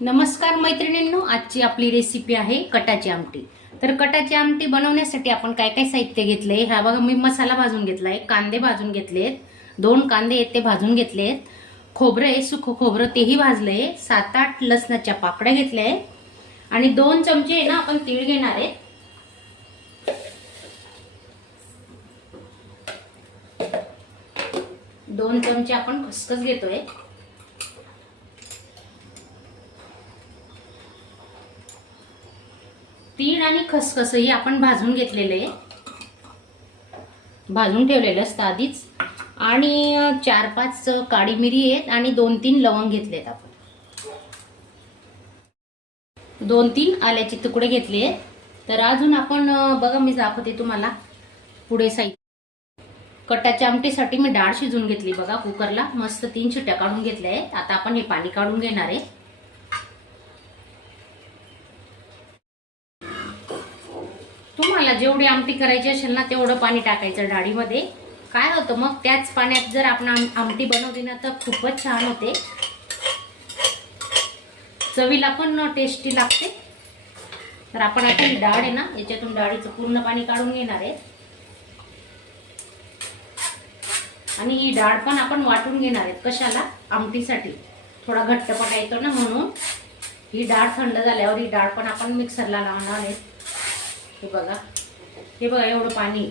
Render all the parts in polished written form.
नमस्कार मैत्रिणींनो, आजची आपली रेसिपी आहे कटाची आमटी। तर कटाची आमटी बनवण्यासाठी आपण काय काय साहित्य घेतले हा बघा। मी मसाला भाजून घेतलाय, कांदे भाजून घेतलेत, 2 कांदे आहेत ते भाजून घेतलेत, खोबरं आहे सुकं खोबरं तेही भाजलंय, 7-8 लसणाच्या पाकळ्या घेतल्या आणि 2 चमचे आहे ना आपण तीळ घेणार आहे। 2 चमचे आपण खसखस घेतोय, तीळ आणि खसखस ही आपण भाजून घेतलेले, भाजून ठेवलेलं असतं आधीच। आणि 4-5 काळी मिरी आहेत आणि 2-3 लवंग घेतलेत आपण, 2-3 आल्याचे तुकडे घेतले। तर अजून आपण बघा मी दाखवते तुम्हाला पुढे साहित्य। कटाच्या आमटीसाठी मी डाळ शिजून घेतली बघा कुकरला, मस्त 3 शिट्ट्या काढून घेतल्या आहेत। आता आपण हे पाणी काढून घेणार आहे। तुम्हाला जेवढी आमटी करायची असेल ना तेवढं पाणी टाकायचं डाळीमध्ये। काय होतं मग त्याच पाण्यात जर आपण आमटी बनवली ना तर खूपच छान होते, चवीला पण टेस्टी लागते। तर आपण आता ही डाळ आहे ना याच्यातून डाळीचं पूर्ण पाणी काढून घेणार आहे आणि ही डाळ पण आपण वाटून घेणार आहे। कशाला? आमटीसाठी थोडा घट्टपणा येतो ना म्हणून। ही डाळ थंड झाल्यावर ही डाळ पण आपण मिक्सरला लावणार आहे। हे बघा एवढं पाणी,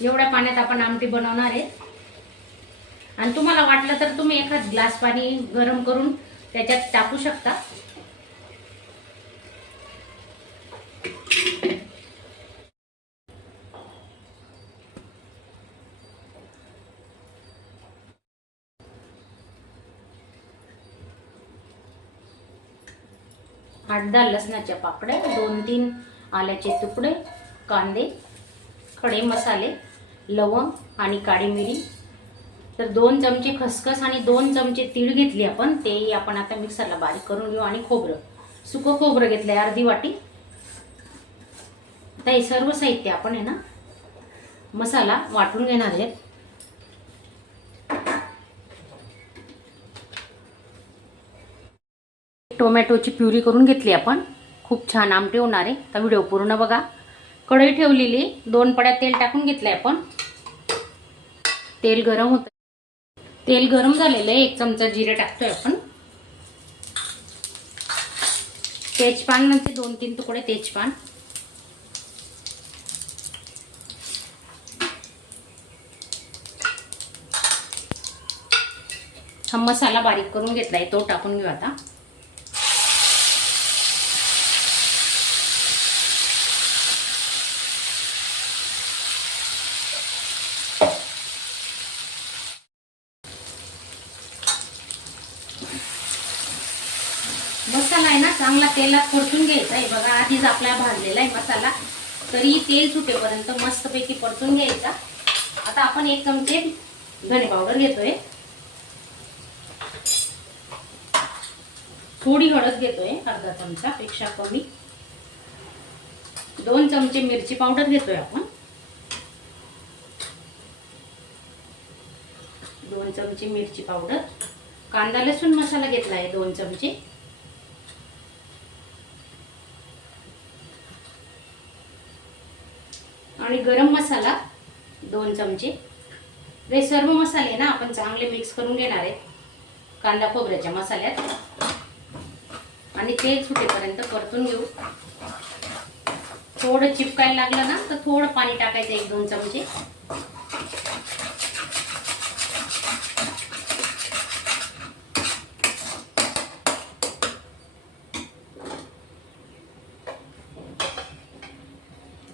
एवढ्या पाण्यात आपण आमटी बनवणार आहे। आणि तुम्हाला वाटलं तर तुम्ही एखाद ग्लास पाणी गरम करून त्याच्यात टाकू शकता। आठ 10 लसणाच्या पाकळ्या, 2-3 आल्याचे तुकडे, कांदे, खडे मसाले, लवंग आणि काळी मिरी। तर 2 चमचे खसखस आणि 2 चमचे तीळ घेतली आपण, ते आपण आता मिक्सरला बारीक करून घेऊ। आणि खोबरं, सुकं खोबरं घेतलंय अर्धी वाटी। आता हे सर्व साहित्य आपण आहे ना मसाला वाटून घेणार आहे। टोमॅटोची प्युरी करून घेतली आपण, खूप छान आमटी होणार आहे। तर व्हिडिओ पूर्ण बघा। कढई ठेवलेली, 2 पड्या तेल टाकून घेतलंय आपण। तेल गरम होतं, तेल गरम झालेलं आहे। 1 चमचा जिरे टाकतोय आपण, तेजपान म्हणजे 2-3 तुकडे तेजपान, हा मसाला बारीक करून घेतलाय तो टाकून घेऊ आता। मसाला आहे ना चांगला तेलात परतून घ्यायचा आहे बघा। आधीच आपला भाजलेला आहे मसाला, तरी तेल सुटेपर्यंत मस्तपैकी परतून घ्यायचा। आता आपण 1 चमचे धने पावडर घेतोय, थोडी हळद घेतोय अर्धा चमचा पेक्षा कमी, 2 चमचे मिरची पावडर घेतोय आपण, 2 चमचे मिरची पावडर, कांदा लसूण मसाला घेतलाय 2 चमचे, आणि गरम मसाला 2 चमचे। हे सर्व मसाले ना आपण चांगले मिक्स करून घेणार आहे कांदा खोबऱ्याच्या मसाल्यात आणि तेल सुटेपर्यंत परतून घेऊ। थोडं चिपकायला लागलं ना तर थोडं पाणी टाकायचं 1-2 चमचे।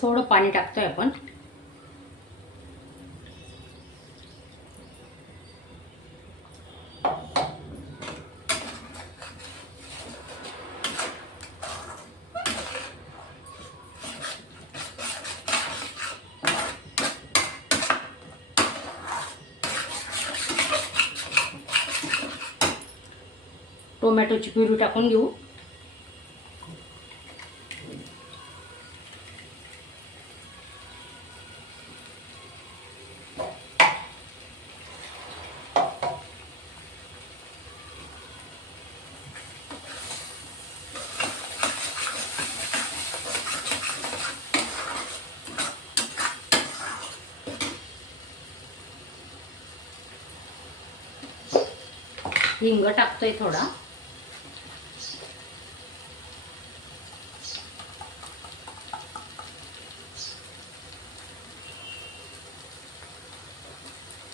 थोडं पाणी टाकतोय आपण। टोमॅटोची प्युरी टाकून घेऊ। हिंग टाकतोय थोडा.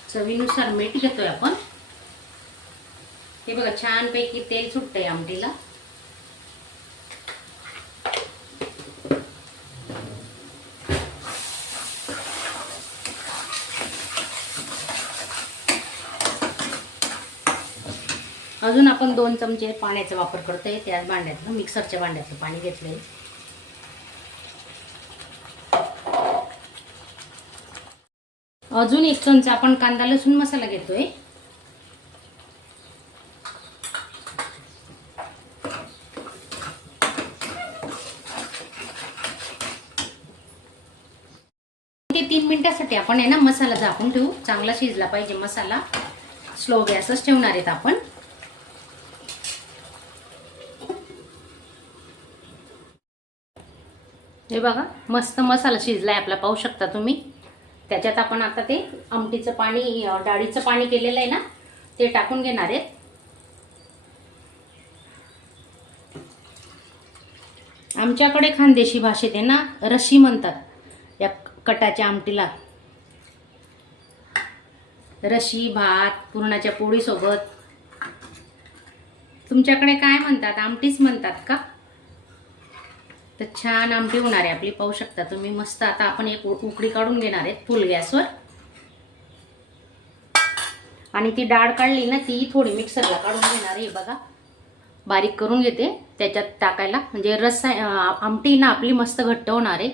चवीनुसार मीठ घेतोय आपण. हे बघा छानपैकी तेल सुटतंय आमटीला. अजून आपण 2 चमचे पाण्याचा वापर करतोय. त्याच भांड्यातलं, मिक्सरच्या भांड्यातलं पाणी घेतलंय. अजून 1 चमचा आपण कांदा लसूण मसाला घेतोय. ते 3 मिनिटांसाठी आपण आहे ना मसाला झाकून ठेवू. चांगला शिजला पाहिजे मसाला. स्लो गॅसच ठेवणार आहेत आपण. हे बघा मस्त मसाला शिजलाय आपला, पाहू शकता तुम्ही. त्याच्यात आपण आता ते आमटीचं पाणी, डाळीचं पाणी केलेलं आहे ना, ते टाकून घेणार आहेत. आमच्याकडे खानदेशी भाषेत आहे ना रशी म्हणतात या कटाच्या आमटीला. रशी भात पुरणाच्या पोळी सोबत. तुमच्याकडे काय म्हणतात? आमटीच म्हणतात का? तर छान आमटी होणार आहे आपली, पाहू शकता तुम्ही. मस्त. आता आपण एक उकळी काढून घेणार आहेत फुल गॅसवर. आणि ती डाळ काढली ना ती थोडी मिक्सरला काढून घेणार आहे. बघा बारीक करून घेते त्याच्यात टाकायला, म्हणजे रस्सा आमटी ना आपली मस्त घट्ट होणार आहे.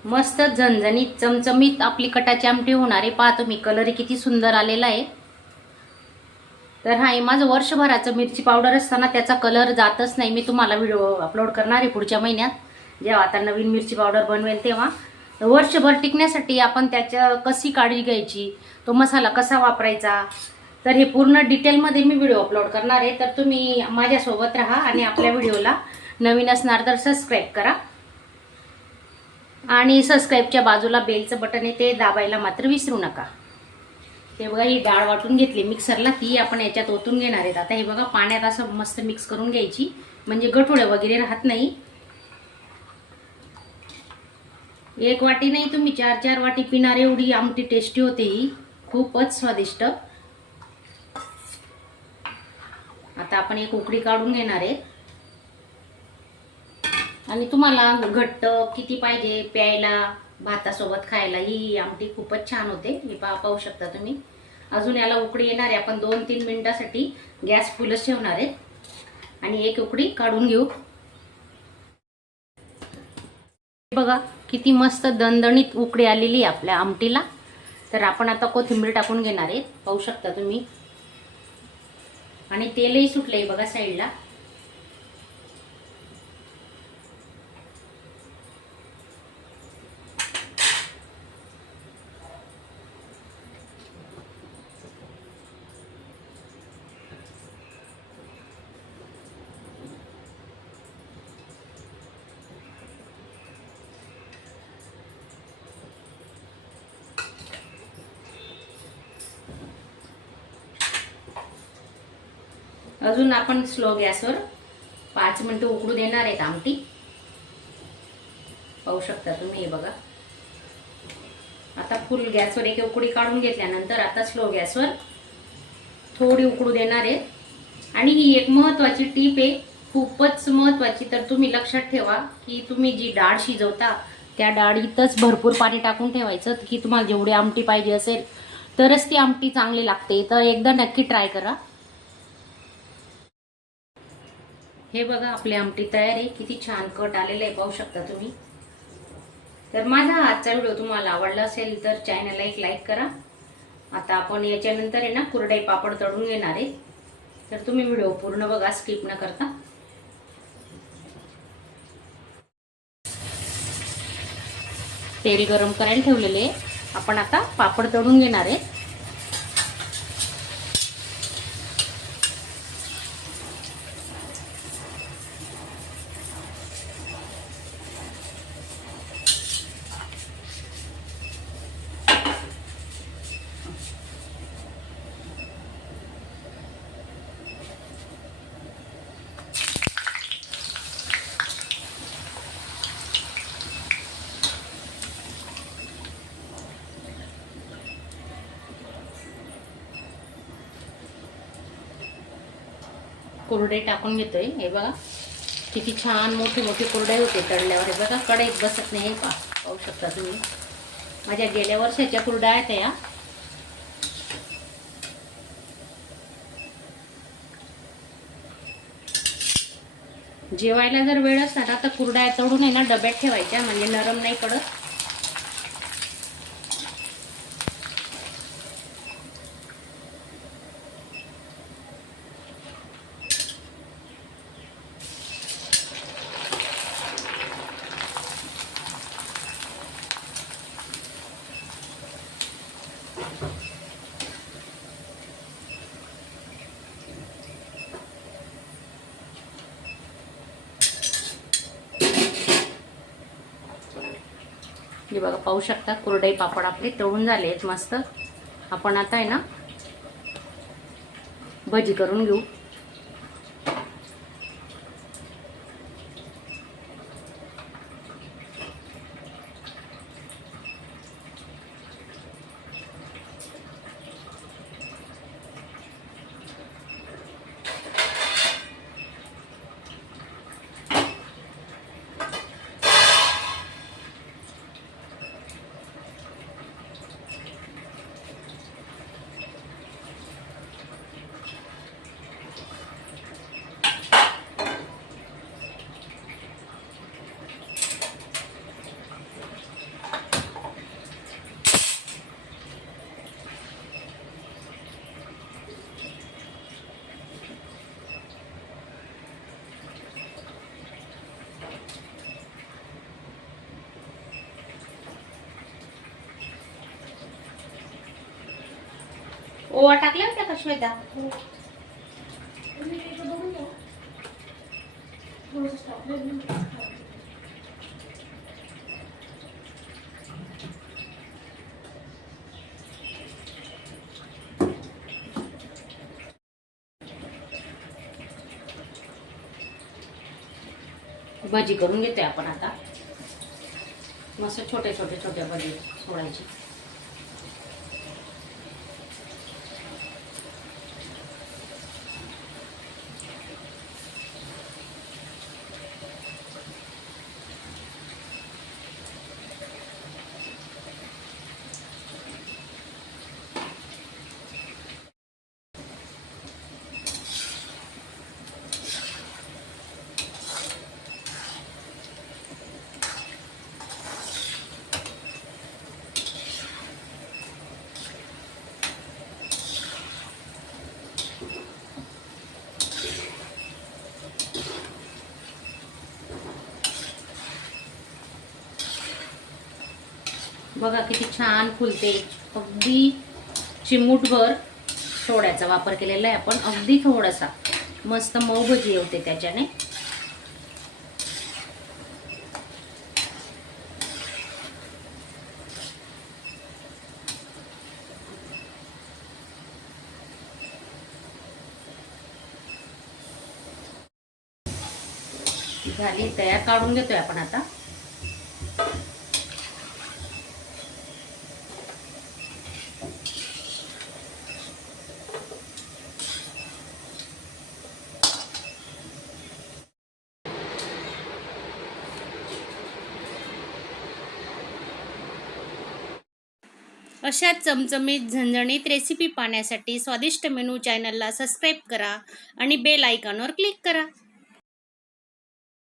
मस्त झणझणीत चमचमीत आपली कटाची आमटी होणार आहे. पहा तुम्ही कलर किती सुंदर आलेला आहे. तर हा माझं वर्षभराचं मिरची पावडर असताना त्याचा कलर जातच नाही. मी तुम्हाला व्हिडिओ अपलोड करणार आहे पुढच्या महिन्यात, जेव्हा आता नवीन मिरची पावडर बनवेल तेव्हा. वर्षभर टिकण्यासाठी आपण त्याच्या कशी काळजी घ्यायची, तो मसाला कसा वापरायचा, तर हे पूर्ण डिटेलमध्ये मी व्हिडिओ अपलोड करणार आहे. तर तुम्ही माझ्यासोबत राहा आणि आपल्या व्हिडिओला नवीन असणार तर सबस्क्राईब करा. आणि सबस्क्राईबच्या बाजूला बेलचं बटन आहे ते दाबायला मात्र विसरू नका. हे बघा ही डाळ वाटून घेतली मिक्सरला, ती आपण याच्यात ओतून घेणार आहेत. आता हे बघा पाण्यात असं मस्त मिक्स करून घ्यायची, म्हणजे गठुडे वगैरे राहत नाही. 1 वाटी नाही तुम्ही 4-4 वाटी पिणार एवढी आमटी टेस्टी होते ही, खूपच स्वादिष्ट. आता आपण एक उकळी काढून घेणार आहे. आणि तुम्हाला घट्ट किती पाहिजे प्यायला, भातासोबत खायला, ही आमटी खूपच छान होते. हे पाहू शकता तुम्ही. अजून याला उकळी येणार आहे. आपण 2-3 मिनिटांसाठी गॅस फुलच ठेवणार आहे आणि एक उकळी काढून घेऊ. बघा किती मस्त दणदणीत उकळी आलेली आहे आपल्या आमटीला. तर आपण आता कोथिंबीर टाकून घेणार आहे, पाहू शकता तुम्ही. आणि तेलही सुटलंय बघा साईडला. अजून आपण स्लो गॅसवर 5 मिनिटं उकळू देणार आहेत आमटी, पाहू शकता तुम्ही. हे बघा आता फुल गॅसवर एक उकळी काढून घेतल्यानंतर आता स्लो गॅसवर थोडी उकळू देणार आहे. आणि ही एक महत्त्वाची टीप आहे, खूपच महत्त्वाची. तर तुम्ही लक्षात ठेवा की तुम्ही जी डाळ शिजवता त्या डाळीतच भरपूर पाणी टाकून ठेवायचं, की तुम्हाला जेवढी आमटी पाहिजे असेल तरच ती आमटी चांगली लागते. तर एकदा नक्की ट्राय करा. हे बघा आपली आमटी तयार आहे. किती छान कट आलेला आहे, पाहू शकता तुम्ही. तर माझा आजचा व्हिडिओ तुम्हाला आवडला असेल तर चॅनलला एक लाईक करा. आता आपण याच्यानंतर आहे ना कुरडई पापड तळून घेणार आहे. तर तुम्ही व्हिडिओ पूर्ण बघा, स्किप न करता. तेल गरम करायला ठेवलेले, आपण आता पापड तळून घेणार आहे. कुरडे टाकून घेतोय. हे बघा किती छान मोठे मोठे कुरडे होते तळल्यावर. हे बघा कढईत बसत नाही. हे पाहू शकता तुम्ही. माझ्या गेल्या वर्षाच्या कुरड्या आहेत या. जेवायला जर वेळ असला ना तर कुरड्या तळून आहे ना डब्यात ठेवायच्या, म्हणजे नरम नाही पडत. हे बघा पाहू शकता कुरडई पापड आपले तळून झाले आहेत मस्त. आपण आता आहे ना भजी करून घेऊ. ओवा टाकला होता का श्वेता? भजी करून घेतोय आपण आता. मस्त छोटे छोटे छोटे भजी सोडायचे. बघा किती छान फुलते. अगदी चिमूटभर सोड्याचा वापर केलेला आहे आपण. अगदी थोडासा मस्त मऊ भजी होते त्याच्याने. झाली तयार. काढून घेतोय आपण आता. अशा चमचमीत झणझणीत रेसिपी पाहण्यासाठी स्वादिष्ट मेनू चॅनलला सबस्क्राईब करा आणि बेल आयकॉनवर क्लिक करा.